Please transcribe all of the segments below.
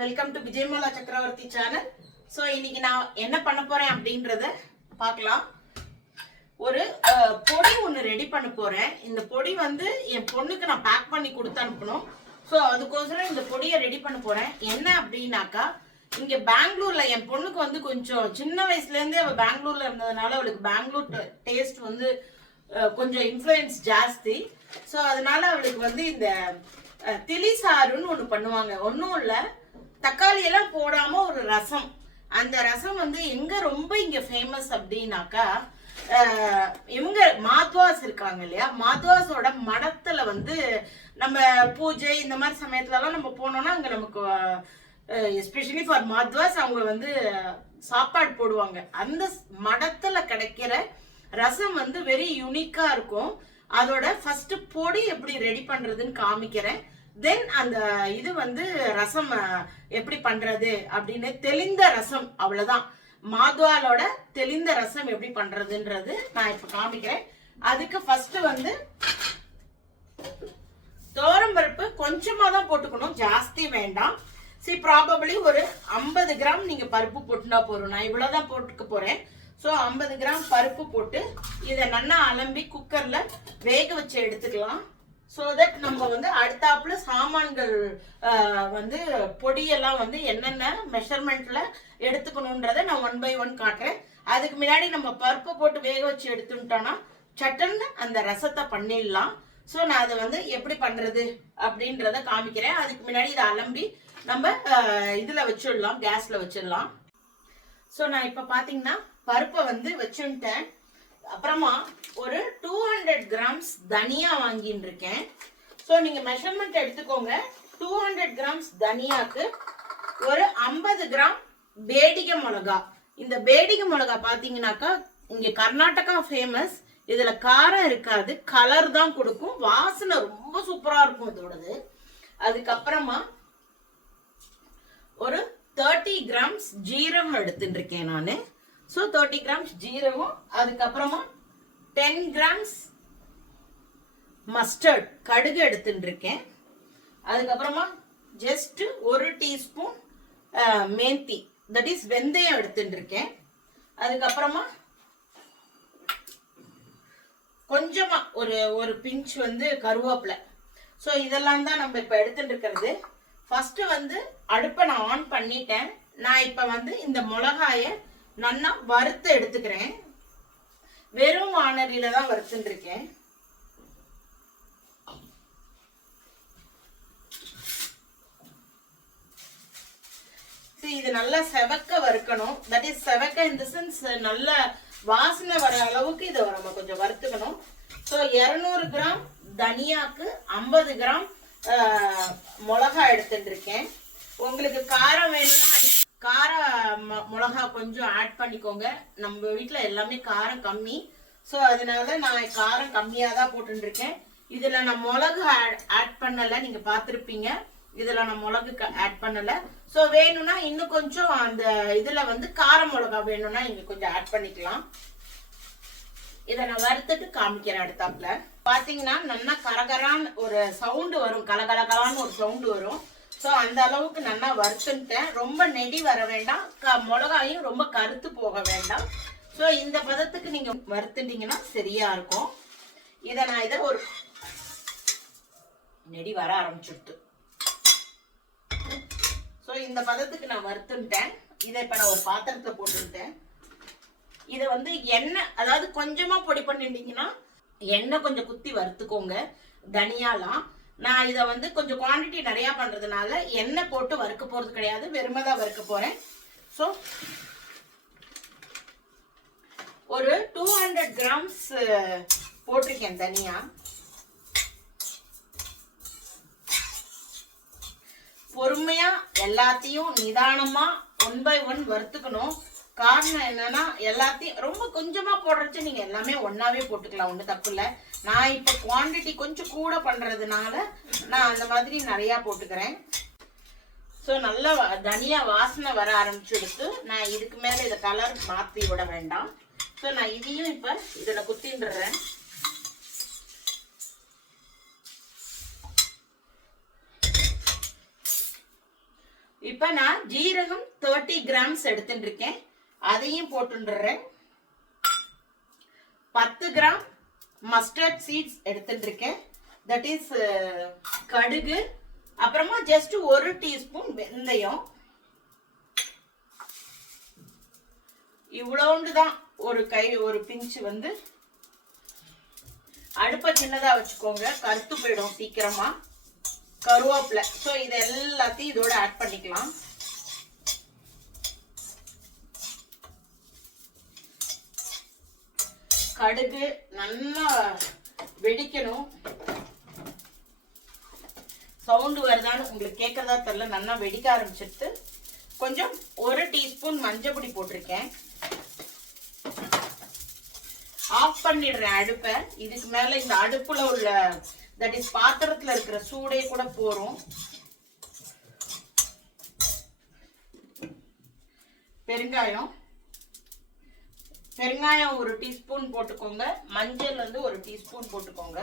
Welcome to Vijayamala சக்கரவர்த்தி channel. So இன்னைக்கு நான் என்ன பண்ண போறேன் அப்படின்றத பார்க்கலாம். ஒரு பொடி ஒன்று ரெடி பண்ண போறேன். இந்த பொடி வந்து என் பொண்ணுக்கு நான் பேக் பண்ணி கொடுத்து அனுப்பணும். ஸோ அதுக்கோசரம் இந்த பொடியை ரெடி பண்ண போறேன். என்ன அப்படின்னாக்கா, இங்க பெங்களூர்ல என் பொண்ணுக்கு வந்து கொஞ்சம் சின்ன வயசுல இருந்தே அவள் பெங்களூர்ல இருந்ததுனால அவளுக்கு பெங்களூர் டேஸ்ட் வந்து கொஞ்சம் இன்ஃப்ளூயன்ஸ் ஜாஸ்தி. ஸோ அதனால அவளுக்கு வந்து இந்த திளிசாருன்னு ஒன்று பண்ணுவாங்க. ஒன்றும் இல்லை, தக்காளி எல்லாம் போடாம ஒரு ரசம். அந்த ரசம் வந்து எங்க ரொம்ப இங்க ஃபேமஸ் அப்படின்னாக்கா, இவங்க மாத்வாஸ் இருக்காங்க இல்லையா, மாத்வாஸோட மடத்துல வந்து நம்ம பூஜை இந்த மாதிரி சமயத்துல எல்லாம் நம்ம போனோம்னா அங்க நமக்கு எஸ்பெஷலி ஃபார் மாத்வாஸ் அவங்க வந்து சாப்பாடு போடுவாங்க. அந்த மடத்துல கிடைக்கிற ரசம் வந்து வெரி யூனிக்கா இருக்கும். அதோட ஃபர்ஸ்ட் பொடி எப்படி ரெடி பண்றதுன்னு காமிக்கிறேன். தென் அந்த இது வந்து ரசம் எப்படி பண்றது அப்படின்னு, தெளிந்த ரசம், அவ்வளவுதான். மாத்வாலோட தெளிந்த ரசம் எப்படி பண்றதுன்றது நான் இப்ப காமிக்கிறேன். அதுக்கு ஃபர்ஸ்ட் வந்து தோரம்பருப்பு கொஞ்சமா தான் போட்டுக்கணும், ஜாஸ்தி வேண்டாம். ப்ராபபிளி ஒரு 50 கிராம் நீங்க பருப்பு போட்டுனா போறோம். நான் இவ்வளவுதான் போட்டுக்க போறேன். ஸோ 50 கிராம் பருப்பு போட்டு இதை நல்லா அலம்பி குக்கர்ல வேக வச்சு எடுத்துக்கலாம். ஸோ தட் நம்ம வந்து அடுத்தாப்புல சாமான்கள் வந்து பொடியெல்லாம் வந்து என்னென்ன மெஷர்மெண்ட்ல எடுத்துக்கணுன்றதை நான் 1 by 1 காட்டுறேன். அதுக்கு முன்னாடி நம்ம பருப்பு போட்டு வேக வச்சு எடுத்துட்டோம்னா சட்டன்னு அந்த ரசத்தை பண்ணிடலாம். ஸோ நான் அதை வந்து எப்படி பண்றது அப்படின்றத காமிக்கிறேன். அதுக்கு முன்னாடி இதை அலம்பி நம்ம இதுல வச்சிடலாம், கேஸ்ல வச்சிடலாம். ஸோ நான் இப்ப பாத்தீங்கன்னா பருப்பை வந்து வச்சுட்டேன். அப்புறமா ஒரு 200 கிராம்ஸ் தனியா வாங்கின்னு இருக்கேன். ஸோ நீங்க மெஷர்மெண்ட் எடுத்துக்கோங்க. 200 கிராம்ஸ் தனியாக்கு ஒரு 50 கிராம் பேடிகை மிளகா. இந்த பேடிகை மிளகா பாத்தீங்கன்னாக்கா இங்க கர்நாடகா ஃபேமஸ். இதுல காரம் இருக்காது, கலர் தான் கொடுக்கும், வாசனை ரொம்ப சூப்பரா இருக்கும் இதோடது. அதுக்கப்புறமா ஒரு 30 கிராம்ஸ் ஜீரகம் எடுத்துட்டு இருக்கேன் நானு. ஸோ 30 கிராம்ஸ் ஜீரகம். அதுக்கப்புறமா 10 கிராம்ஸ் மஸ்டர்ட் கடுகு எடுத்துட்டு இருக்கேன். அதுக்கப்புறமா just 1 teaspoon mehndi, that is வெந்தயம் எடுத்துட்டு இருக்கேன். அதுக்கப்புறமா கொஞ்சமா ஒரு பிஞ்ச் வந்து கருவேப்பிலை. ஸோ இதெல்லாம் தான் நம்ம இப்ப எடுத்துட்டு இருக்கிறது. ஃபர்ஸ்ட் வந்து அடுப்பை நான் ஆன் பண்ணிட்டேன். நான் இப்ப வந்து இந்த மிளகாய நல்லா வறுத்து எடுத்துக்கிறேன். வெறும் வானலியில தான் வறுத்துட்டு இருக்கேன். இது நல்லா செவக்க வறுக்கணும். தட் இஸ் செவக்க இன் தி சென்ஸ் நல்ல வாசனை வர அளவுக்கு இதை நம்ம கொஞ்சம் வறுத்துக்கணும். ஸோ 200 கிராம் தனியாக்கு 50 கிராம் மிளகா எடுத்துட்டு இருக்கேன். உங்களுக்கு காரம் வேணும்னா கார மிளகா கொஞ்சம் ஆட் பண்ணிக்கோங்க. நம்ம வீட்டுல எல்லாமே காரம் கம்மி. ஸோ அதனால நான் காரம் கம்மியா தான் போட்டு இருக்கேன். இதுல நான் மிளகு ஆட் பண்ணல, நீங்க பார்த்திருப்பீங்க. இதுல நான் மிளகு ஆட் பண்ணல. ஸோ வேணும்னா இன்னும் கொஞ்சம் அந்த இதுல வந்து கார மிளகா வேணும்னா நீங்க கொஞ்சம் ஆட் பண்ணிக்கலாம். இதை நான் வறுத்துட்டு காமிக்கிறேன். அடுத்தாப்புல பாத்தீங்கன்னா நல்லா கரகரான்னு ஒரு சவுண்டு வரும், கலகலகலான்னு ஒரு சவுண்டு வரும். ஸோ அந்த அளவுக்கு நல்லா வறுத்துட்டேன். ரொம்ப நெடி வர வேண்டாம், மிளகாயும் ரொம்ப கருத்து போக வேண்டாம். ஸோ இந்த பதத்துக்கு நீங்க வறுத்துட்டீங்கன்னா சரியா இருக்கும். இதை ஒரு நெடி வர ஆரம்பிச்சுட்டு, ஸோ இந்த பதத்துக்கு நான் வறுத்துட்டேன். இதை இப்ப நான் ஒரு பாத்திரத்துல போட்டுட்டேன். இதை வந்து எண்ணெய், அதாவது கொஞ்சமா பொடி பண்ணிட்டீங்கன்னா எண்ணெய் கொஞ்சம் குத்தி வறுத்துக்கோங்க தனியாலாம். நான் இதை வந்து கொஞ்சம் குவான்டிட்டி நிறைய பண்றதுனால எண்ணெய் போட்டு வறுக்க போறது கிடையாது, வெறுமைதான் வறுக்க போறேன். ஸோ ஒரு 200 கிராம்ஸ் போட்டிருக்கேன் தனியா. பொறுமையா எல்லாத்தையும் நிதானமா 1 by 1 வறுத்துக்கணும். காரணம் என்னன்னா, எல்லாத்தையும் ரொம்ப கொஞ்சமா போடுறச்சு நீங்க எல்லாமே ஒன்னாவே போட்டுக்கலாம், ஒண்ணு தப்பு இல்லை. நான் இப்ப குவான்டிட்டி கொஞ்சம் கூட பண்றதுனால நான் அந்த மாதிரி நிறைய போட்டுக்கிறேன். ஸோ நல்லா தனியா வாசனை வர ஆரம்பிச்சுடுத்து. நான் இதுக்கு மேல இதை கலர் மாத்தி விட வேண்டாம். ஸோ நான் இதையும் இப்ப இதுல குத்தின்றேன். இப்போ நான் ஜீரகம் 30 கிராம்ஸ் எடுத்துட்டு இருக்கேன், அதையும் போட்டுடுறேன். 10 கிராம் மஸ்டர்ட் சீட்ஸ் எடுத்துட்டு இருக்கேன், தட் இஸ் கடுகு. அப்புறமா ஜஸ்ட் 1 டீஸ்பூன் வெந்தயம். இவ்வளோண்டு தான், ஒரு பிஞ்சு வந்து. அடுப்பை சின்னதா வச்சுக்கோங்க, கருத்து போயிடும் சீக்கிரமா. கருவேப்பிலை. ஸோ இது எல்லாத்தையும் இதோட ஆட் பண்ணிக்கலாம். கடுகு நல்லா வெடிக்கணும். சவுண்டு வருதான்னு உங்களுக்கு கேட்கறதா தெரியல, நல்லா வெடிக்க ஆரம்பிச்சிட்டு கொஞ்சம் 1 டீஸ்பூன் மஞ்சள் பொடி போட்டிருக்கேன். ஆஃப் பண்ணிடுறேன் அடுப்பை. இதுக்கு மேல இந்த அடுப்புல உள்ள தட் இஸ் பாத்திரத்துல இருக்கிற சூடே கூட போறோம். பெருங்காயம் 1 டீஸ்பூன் போட்டுக்கோங்க. மஞ்சள் வந்து 1 டீஸ்பூன் போட்டுக்கோங்க.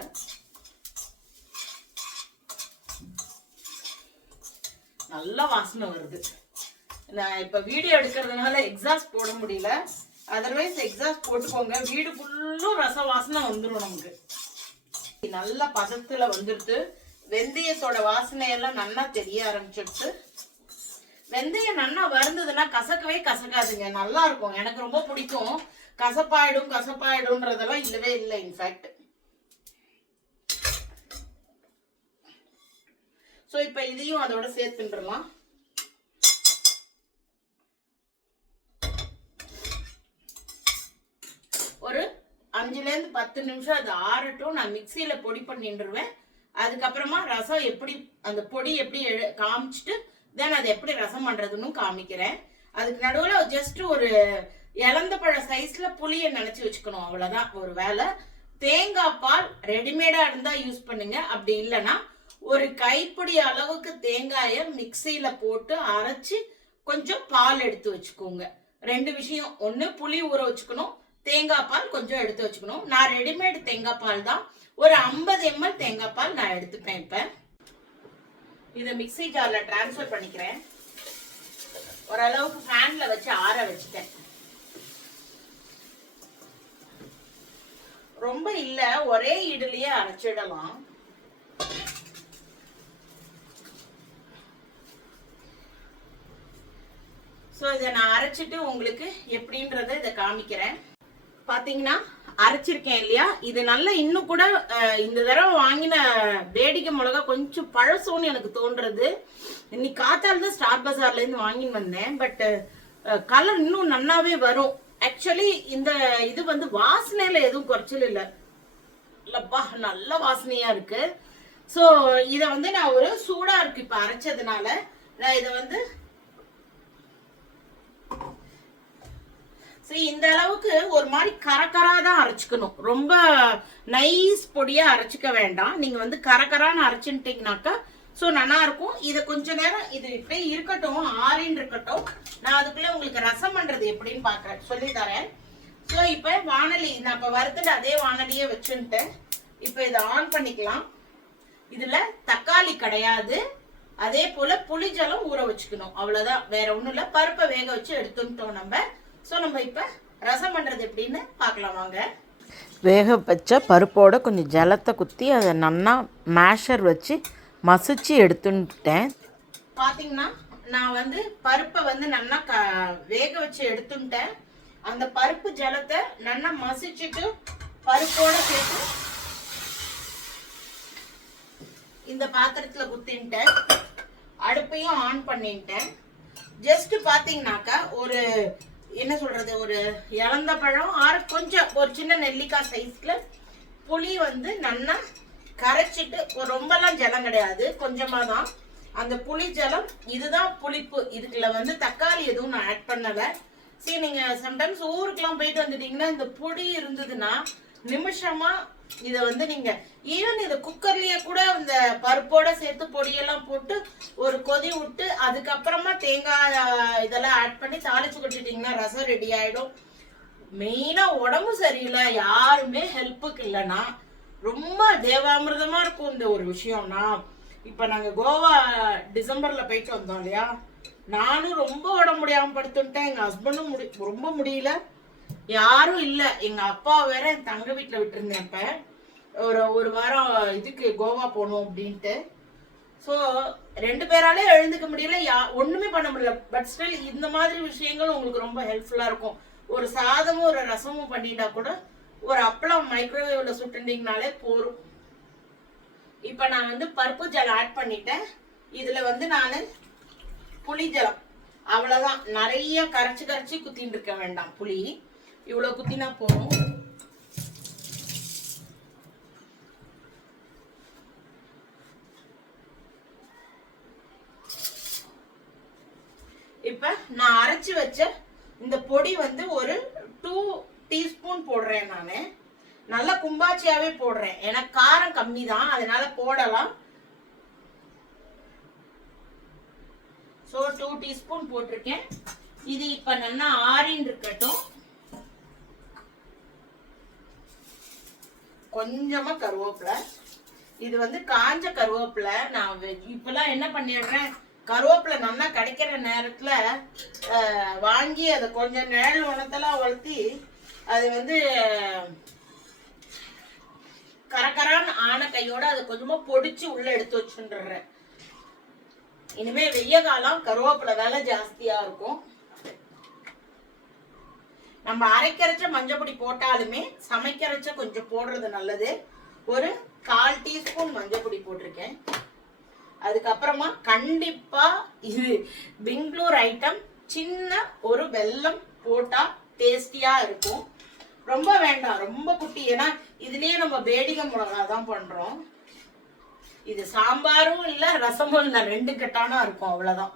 நல்ல வாசனை வருது. நான் இப்ப வீடியோ எடுக்கிறதுனால எக்ஸாஸ்ட் போட முடியல, அதர்வைஸ் எக்ஸாஸ்ட் போட்டுக்கோங்க. வீடு ஃபுல்லும் ரச வாசனை வந்துடும் நமக்கு. நல்ல பதத்துல வந்துடுது. வெந்தயத்தோட வாசனையெல்லாம் நல்லா தெரிய ஆரம்பிச்சிடுச்சு. வெந்தயம் நல்லா வருந்ததுன்னா கசக்கவே கசக்காதுங்க, நல்லா இருக்கும். எனக்கு ரொம்ப பிடிக்கும். கசப்பாயிடும்ன்றதெல்லாம் இல்லவே இல்லை. இன்ஃபேக்ட் ஸோ இப்போ இதையும் அதோட சேர்த்துன்றலாம். ஒரு 5லேருந்து 10 நிமிஷம் அது ஆறட்டும். நான் மிக்சியில பொடி பண்ணிடுவேன். அதுக்கப்புறமா ரசம் எப்படி, அந்த பொடி எப்படி காமிச்சிட்டு தென் அதை எப்படி ரசம் பண்றதுன்னு காமிக்கிறேன். அதுக்கு நடுவில் ஜஸ்ட் ஒரு இலந்த பழ சைஸ்ல புளியை நினைச்சு வச்சுக்கணும், அவ்வளவுதான் ஒரு வேலை. தேங்காய் பால் ரெடிமேடா இருந்தா யூஸ் பண்ணுங்க, அப்படி இல்லைன்னா ஒரு கைப்பிடி அளவுக்கு தேங்காயை மிக்சியில போட்டு அரைச்சு கொஞ்சம் பால் எடுத்து வச்சுக்கோங்க. 2 விஷயம், ஒன்று புளி ஊற வச்சுக்கணும், தேங்காய் பால் கொஞ்சம் எடுத்து வச்சுக்கணும். நான் ரெடிமேட் தேங்காய் பால் தான், ஒரு 50 ml தேங்காய் பால் நான் எடுத்துப்பேன். இப்ப இதை மிக்சி ஜார்ல டிரான்ஸ்ஃபர் பண்ணிக்கிறேன். ஓரளவுக்கு ஃபேன்ல வச்சு ஆற வச்சுட்டேன். ரொம்ப இல்ல, ஒரே இட்லியே அரைச்சிடலாம். ஸோ இதை நான் அரைச்சிட்டு உங்களுக்கு எப்படின்றத இதை காமிக்கிறேன். பாத்தீங்கன்னா அரைச்சிருக்கேன் இல்லையா, இது நல்லா இன்னும் கூட இந்த தடவை வாங்கின வேடிக்கை மிளகா கொஞ்சம் பழசோன்னு எனக்கு தோன்றது. இன்னைக்கு காத்தால தான் ஸ்டார் பஜார்ல இருந்து வாங்கின்னு வந்தேன். பட் கலர் இன்னும் நல்லாவே வரும். ஆக்சுவலி இந்த இது வந்து வாசனையில எதுவும் குறைச்சல் இல்லை, இல்லப்பா நல்ல வாசனையா இருக்கு. ஸோ இதை வந்து நான் ஒரு சூடா இருக்கு இப்ப அரைச்சதுனால நான் இதை வந்து இந்த அளவுக்கு ஒரு மாதிரி கரகரா தான் அரைச்சுக்கணும். ரொம்ப நைஸ் பொடியா அரைச்சிக்க வேண்டாம். நீங்க வந்து கரகரான்னு அரைச்சுட்டீங்கன்னாக்கா ஸோ நல்லா இருக்கும். இதை கொஞ்ச நேரம் இது இப்படியே இருக்கட்டும், ஆறின்னு இருக்கட்டும். நான் அதுக்குள்ள உங்களுக்கு ரசம் பண்றது எப்படின்னு பாக்குறேன், சொல்லி தரேன். ஸோ இப்ப வானலி நான் இப்ப வறுத்துட்டு அதே வானலியே வச்சுட்டேன். இப்ப இதை ஆன் பண்ணிக்கலாம். இதுல தக்காளி கிடையாது, அதே போல புளிஜலம் ஊற வச்சுக்கணும், அவ்வளவுதான். வேற ஒண்ணும் இல்ல. பருப்பை வேக வச்சு எடுத்துட்டோம் நம்ம. ஸோ நம்ம இப்போ ரசம் பண்ணுறது எப்படின்னு பார்க்கலாம் வாங்க. வேக வச்ச பருப்போட கொஞ்சம் ஜலத்தை குத்தி அதை நல்லா மேஷர் வச்சு மசிச்சு எடுத்துட்டேன். பார்த்தீங்கன்னா நான் வந்து பருப்பை வந்து நல்லா வேக வச்சு எடுத்துட்டேன். அந்த பருப்பு ஜலத்தை நல்லா மசிச்சுட்டு பருப்போட சேர்த்து இந்த பாத்திரத்தில் குத்தின்ட்டேன். அடுப்பையும் ஆன் பண்ணிட்டேன். ஜஸ்ட் பார்த்தீங்கன்னாக்கா ஒரு என்ன சொல்றது, ஒரு இலந்த பழம் கொஞ்சம் ஒரு சின்ன நெல்லிக்காய் சைஸ்ல புளி வந்து நல்லா கரைச்சிட்டு, ரொம்பலாம் ஜலம் கிடையாது, கொஞ்சமா தான் அந்த புளி ஜலம். இதுதான் புளிப்பு. இதுக்குள்ள வந்து தக்காளி எதுவும் நான் ஆட் பண்ணல. சரி, நீங்க சம்டைம்ஸ் ஊருக்குலாம் போயிட்டு வந்துட்டீங்கன்னா இந்த பொடி இருந்ததுன்னா நிமிஷமா இதை வந்து நீங்க ஈவன் இதை குக்கர்லயே கூட இந்த பருப்போட சேர்த்து பொடியெல்லாம் போட்டு ஒரு கொதி விட்டு அதுக்கப்புறமா தேங்காய் இதெல்லாம் ஆட் பண்ணி தாளிச்சு கொட்டிட்டீங்கன்னா ரசம் ரெடி ஆயிடும். மெயினா உடம்பு சரியில்லை, யாருமே ஹெல்ப்புக்கு இல்லைன்னா ரொம்ப தேவாமிர்தமா இருக்கும் இந்த ஒரு விஷயம்னா. இப்ப நாங்க கோவா டிசம்பர்ல போயிட்டு வந்தோம் இல்லையா, நானும் ரொம்ப உடம்பு முடியாமல் படுத்துட்டேன். எங்கள் ஹஸ்பண்டும் ரொம்ப முடியல, யாரும் இல்லை. எங்கள் அப்பா வேற என் தங்க வீட்டில் விட்டுருந்தேன். இப்போ ஒரு வாரம் இதுக்கு கோவா போகணும் அப்படின்ட்டு. ஸோ 2 பேராலே எழுந்துக்க முடியல, ஒன்றுமே பண்ண முடியல. பட் ஸ்டில் இந்த மாதிரி விஷயங்கள் உங்களுக்கு ரொம்ப ஹெல்ப்ஃபுல்லாக இருக்கும். ஒரு சாதமும் ஒரு ரசமும் பண்ணிட்டா கூட ஒரு அப்பளம் மைக்ரோவேவ்ல சுட்டுட்டிங்கனாலே போரும். இப்போ நான் வந்து பருப்பு ஜலம் ஆட் பண்ணிட்டேன். இதில் வந்து நான் புளி ஜலம், அவ்வளோதான். நிறைய கரைச்சி குத்தின்னு இருக்க வேண்டாம். புளி இவ்வளோ குத்தினா போதும். இப்போ நான் அரைச்சி வச்ச இந்த பொடி வந்து ஒரு 2 டீஸ்பூன் போடுறேன். நான் நல்லா கும்பாச்சியாவே போடுறேன், ஏன்னா காரம் கம்மி தான், அதனால போடலாம். ஸோ 2 டீஸ்பூன் போட்டிருக்கேன். இது இப்போ நல்லா ஆறின்னு இருக்கட்டும். கொஞ்சமா கருவேப்பிலை, இது வந்து காஞ்ச கருவேப்பிலை. நான் இப்பெல்லாம் என்ன பண்ணிடுறேன், கருவேப்பிலை நல்லா கிடைக்கிற நேரத்துல வாங்கி அதை கொஞ்சம் நிழல் உணத்தெல்லாம் வளர்த்தி அது வந்து கரகரான்னு ஆன கையோட அதை கொஞ்சமா பொடிச்சு உள்ள எடுத்து வச்சுன்றேன். இனிமே வெய்ய காலம் கருவேப்பிலை வேலை ஜாஸ்தியா இருக்கும். நம்ம அரைக்கரைச்ச மஞ்சப்பொடி போட்டாலுமே சமைக்கரைச்ச கொஞ்சம் போடுறது நல்லது. ஒரு 1/4 டீஸ்பூன் மஞ்சப்பொடி போட்டிருக்கேன். அதுக்கப்புறமா கண்டிப்பா இது பெங்களூர் ஐட்டம், சின்ன ஒரு வெல்லம் போட்டா டேஸ்டியா இருக்கும். ரொம்ப வேண்டாம், ரொம்ப குட்டி, ஏன்னா இதுலயே நம்ம பேடிகை மிளகா தான் பண்றோம். இது சாம்பாரும் இல்ல ரசமும் இல்ல, 2 கட்டானா இருக்கும், அவ்வளவுதான்.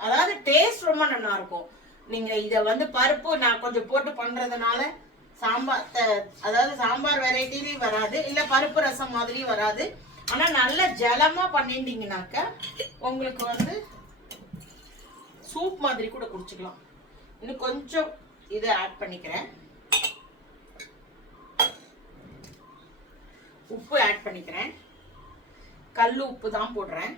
அதாவது டேஸ்ட் ரொம்ப நல்லா இருக்கும். நீங்க இத வந்து பருப்பு நான் கொஞ்சம் போட்டு பண்றதுனால சாம்பார், அதாவது சாம்பார் வெரைட்டிலையும் வராது, இல்ல பருப்பு ரசம் மாதிரியும் வராது. ஆனா நல்ல ஜலமா பண்ணிட்டீங்கன்னாக்க உங்களுக்கு வந்து சூப் மாதிரி கூட குடிச்சுக்கலாம். இன்னும் கொஞ்சம் இதை ஆட் பண்ணிக்கிறேன். உப்பு ஆட் பண்ணிக்கிறேன். கல் உப்பு தான் போடுறேன்.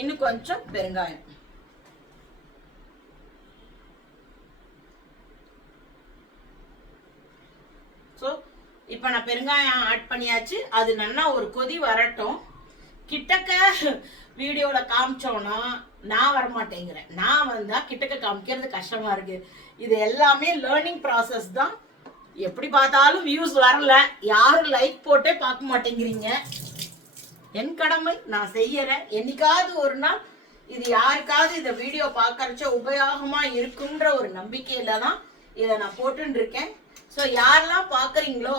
இன்னும் கொஞ்சம் பெருங்காயம். ஸோ இப்போ நான் பெருங்காயம் ஆட் பண்ணியாச்சு. அது நல்லா ஒரு கொதி வரட்டும். கிட்டக்க வீடியோவில் காமிச்சோன்னா நான் வரமாட்டேங்கிறேன். நான் வந்தால் கிட்டக்க காமிக்கிறது கஷ்டமாக இருக்கு. இது எல்லாமே லேர்னிங் ப்ராசஸ் தான். எப்படி பார்த்தாலும் வியூஸ் வரல, யாரும் லைக் போட்டே பார்க்க மாட்டேங்கிறீங்க. என் கடமை நான் செய்யறேன். என்னைக்காவது ஒரு நாள் இது யாருக்காவது இந்த வீடியோ பார்க்கறச்ச உபயோகமா இருக்குன்ற ஒரு நம்பிக்கையில தான் இதை நான் போட்டுன்னு இருக்கேன். ஸோ யாரெல்லாம் பார்க்குறீங்களோ,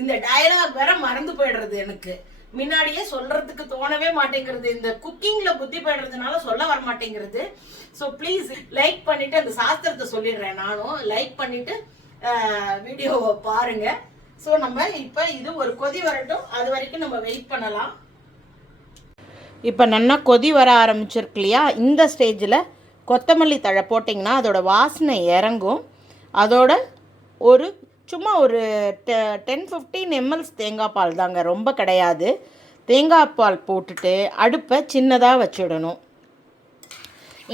இந்த டயலாக் வேற மறந்து போயிடுறது, எனக்கு முன்னாடியே சொல்றதுக்கு தோணவே மாட்டேங்கிறது. இந்த குக்கிங்ல புத்தி போயிடுறதுனால சொல்ல வர மாட்டேங்கிறது. ஸோ ப்ளீஸ் லைக் பண்ணிட்டு, அந்த சாஸ்திரத்தை சொல்லிடுறேன் நானும், லைக் பண்ணிட்டு வீடியோவை பாருங்க. ஸோ நம்ம இப்போ இது ஒரு கொதி வரட்டும், அது வரைக்கும் நம்ம வெயிட் பண்ணலாம். இப்போ நல்லா கொதி வர ஆரம்பிச்சிருக்கு இல்லையா, இந்த ஸ்டேஜில் கொத்தமல்லி தழை போட்டிங்கன்னா அதோட வாசனை இறங்கும். அதோட ஒரு சும்மா ஒரு 10-15 ml தேங்காய் பால் தாங்க, ரொம்ப கிடையாது. தேங்காய் பால் போட்டுட்டு அடுப்பை சின்னதாக வச்சிடணும்.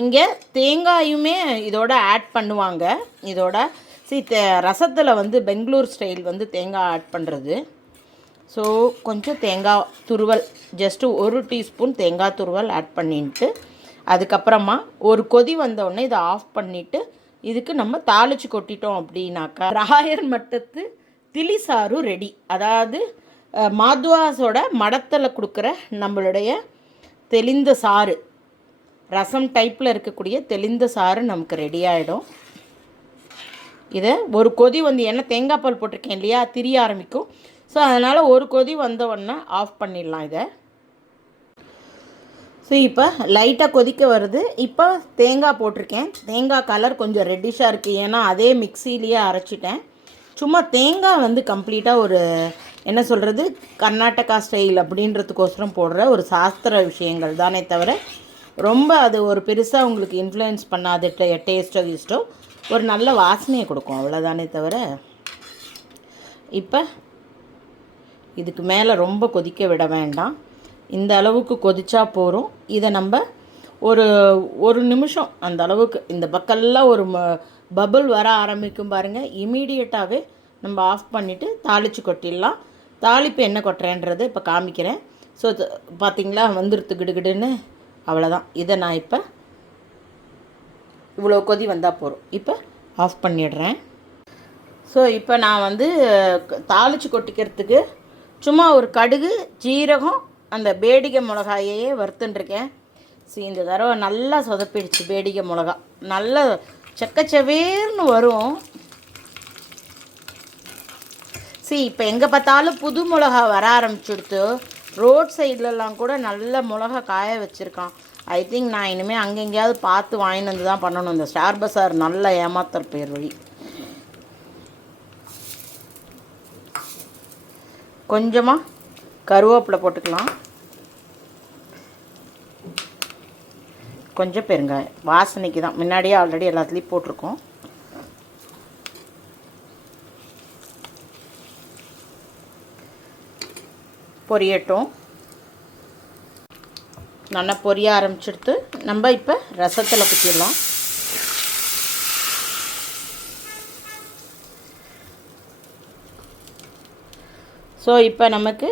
இங்கே தேங்காயுமே இதோட ஆட் பண்ணுவாங்க. இதோட ரசத்தில் வந்து பெங்களூர் ஸ்டைல் வந்து தேங்காய் ஆட் பண்ணுறது. ஸோ கொஞ்சம் தேங்காய் துருவல், ஜஸ்ட்டு 1 டீஸ்பூன் தேங்காய் துருவல் ஆட் பண்ணிட்டு அதுக்கப்புறமா ஒரு கொதி வந்தோடனே இதை ஆஃப் பண்ணிவிட்டு இதுக்கு நம்ம தாளித்து கொட்டிட்டோம் அப்படின்னாக்கா ராயர் மட்டத்து திளிசாறு ரெடி. அதாவது மாத்வாஸோட மடத்தில் கொடுக்குற நம்மளுடைய தெளிந்த சாறு, ரசம் டைப்பில் இருக்கக்கூடிய தெளிந்த சாறு நமக்கு ரெடி ஆகிடும். இதை ஒரு கொதி வந்து, ஏன்னா தேங்காய் பால் போட்டிருக்கேன் இல்லையா, திரிய ஆரம்பிக்கும். ஸோ அதனால் ஒரு கொதி வந்த உடனே ஆஃப் பண்ணிடலாம் இதை. ஸோ இப்போ லைட்டாக கொதிக்க வருது. இப்போ தேங்காய் போட்டிருக்கேன். தேங்காய் கலர் கொஞ்சம் ரெட்டிஷாக இருக்குது, ஏன்னா அதே மிக்சிலேயே அரைச்சிட்டேன். சும்மா தேங்காய் வந்து கம்ப்ளீட்டாக ஒரு என்ன சொல்கிறது, கர்நாடகா ஸ்டைல் அப்படின்றதுக்கோசரம் போடுற ஒரு சாஸ்திர விஷயங்கள் தானே தவிர ரொம்ப அது ஒரு பெருசாக உங்களுக்கு இன்ஃப்ளூயன்ஸ் பண்ணாது. டேஸ்ட்டோ ஒரு நல்ல வாசனையை கொடுக்கும், அவ்வளோதானே தவிர. இப்போ இதுக்கு மேலே ரொம்ப கொதிக்க விட வேண்டாம். இந்த அளவுக்கு கொதிச்சா போகிறோம். இதை நம்ம ஒரு நிமிஷம் அந்த அளவுக்கு இந்த பக்கம்லாம் ஒரு பபுள் வர ஆரம்பிக்கும் பாருங்கள். இமீடியட்டாகவே நம்ம ஆஃப் பண்ணிவிட்டு தாளித்து கொட்டிடலாம். தாளிப்பு என்ன கொட்டுறேன்றது இப்போ காமிக்கிறேன். ஸோ பார்த்திங்களா வந்துடுத்து கிடுகிடுன்னு. அவ்வளோதான். இதை நான் இப்போ இவ்வளோ கொதி வந்தால் போகிறோம். இப்போ ஆஃப் பண்ணிடுறேன். ஸோ இப்போ நான் வந்து தாளித்து கொட்டிக்கிறதுக்கு சும்மா ஒரு கடுகு, ஜீரகம், அந்த பேடிகை மிளகாயையே வறுத்துட்டுருக்கேன். ஸோ இந்த தடவை நல்லா சொதப்பிடுச்சு. பேடிகை மிளகா நல்லா செக்கச்சவேர்னு வரும். இப்போ எங்கே பார்த்தாலும் புது மிளகா வர ஆரம்பிச்சுடுத்து. ரோட் சைட்லலாம் கூட நல்ல மிளகா காய வச்சுருக்கான். ஐ திங்க் நான் இனிமேல் அங்கே எங்கேயாவது பார்த்து வாங்கிட்டு வந்து தான் பண்ணணும். இந்த ஸ்டார் பஸார் நல்ல ஏமாத்தர் பேர் வழி. கொஞ்சமாக கருவேப்பிலை போட்டுக்கலாம், கொஞ்சம் பெருங்காயம் வாசனைக்கு தான். முன்னாடியே ஆல்ரெடி எல்லாத்துலேயும் போட்டிருக்கோம். பொரியட்டும். நல்லா பொரிய ஆரம்பிச்சுடுத்து. நம்ம இப்போ ரசத்தில் குத்திடலாம். ஸோ இப்போ நமக்கு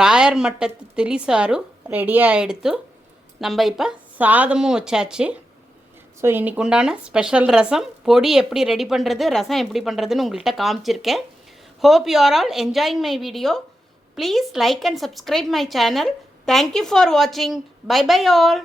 ராயர் மட்டத்து ತಿಳಿಸಾರು ரெடியாக எடுத்து நம்ம இப்போ சாதமும் வச்சாச்சு. ஸோ இன்றைக்கு உண்டான ஸ்பெஷல் ரசம். பொடி எப்படி ரெடி பண்ணுறது, ரசம் எப்படி பண்ணுறதுன்னு உங்கள்கிட்ட காமிச்சிருக்கேன். Hope you are all enjoying my video. Please like and subscribe my channel. Thank you for watching. Bye bye all.